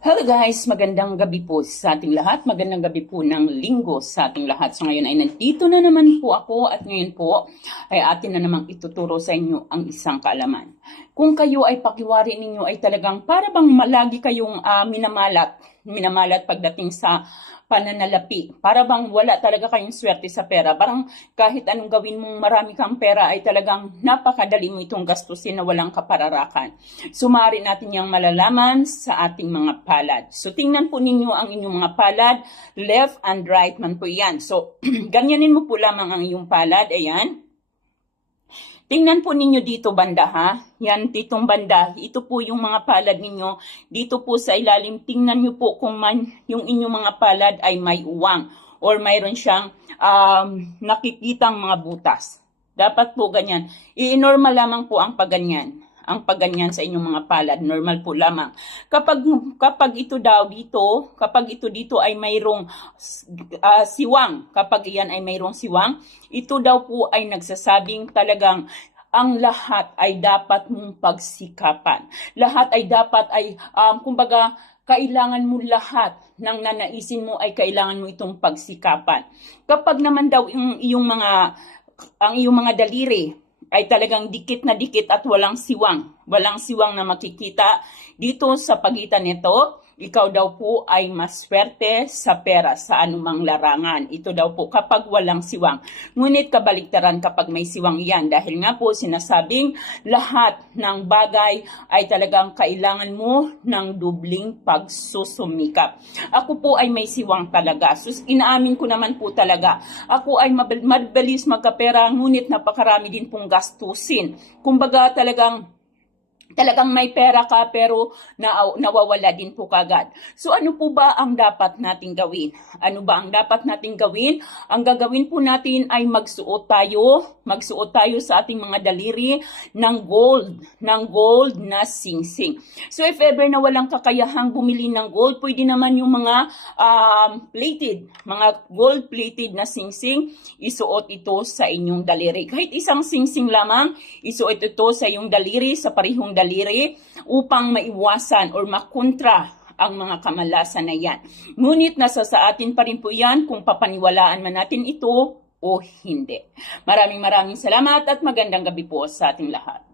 Hello guys, magandang gabi po sa ating lahat. Magandang gabi po ng linggo sa ating lahat. So ngayon ay nandito na naman po ako at ngayon po ay atin na namang ituturo sa inyo ang isang kaalaman. Kung kayo ay pakiwari ninyo ay talagang para bang malagi kayong minamalat pagdating sa pananalapi. Para bang wala talaga kayong swerte sa pera. Parang kahit anong gawin mong marami kang pera ay talagang napakadali mo itong gastusin na walang kapararakan. So maaari natin yung malalaman sa ating mga palad. So tingnan po ninyo ang inyong mga palad, left and right man po yan. So ganyanin mo po lamang ang iyong palad, ayan. Tingnan po ninyo dito banda ha. Yan, ditong banda. Ito po yung mga palad ninyo. Dito po sa ilalim, tingnan nyo po kung yung inyong mga palad ay may uwang or mayroon siyang nakikitang mga butas. Dapat po ganyan. I-normal lamang po ang pagganyan. Ang pagganyan sa inyong mga palad, normal po lamang. Kapag ito dito ay mayroong siwang, kapag iyan ay mayroong siwang, ito daw po ay nagsasabing talagang ang lahat ay dapat mong pagsikapan. Lahat ay dapat ay, kumbaga, kailangan mo lahat ng nanaisin mo ay kailangan mo itong pagsikapan. Kapag naman daw ang iyong mga daliri ay talagang dikit na dikit at walang siwang na makikita dito sa pagitan nito, ikaw daw po ay maswerte sa pera sa anumang larangan. Ito daw po kapag walang siwang. Ngunit kabaliktaran kapag may siwang yan. Dahil nga po sinasabing lahat ng bagay ay talagang kailangan mo ng dubling pagsusumikap. Ako po ay may siwang talaga. So, inaamin ko naman po talaga. Ako ay mabilis magkapera, ngunit napakarami din pong gastusin. Kumbaga talagang may pera ka pero nawawala din po kagad. So ano po ba ang dapat nating gawin? Ano ba ang dapat nating gawin? Ang gagawin po natin ay magsuot tayo sa ating mga daliri ng gold na singsing. So if ever na walang kakayahang bumili ng gold, pwede naman yung mga gold plated na singsing, isuot ito sa inyong daliri. Kahit isang singsing lamang, isuot ito sa iyong daliri, sa parehong daliri upang maiwasan or makontra ang mga kamalasan na yan. Ngunit nasa sa atin pa rin po yan kung papaniwalaan man natin ito o hindi. Maraming salamat at magandang gabi po sa ating lahat.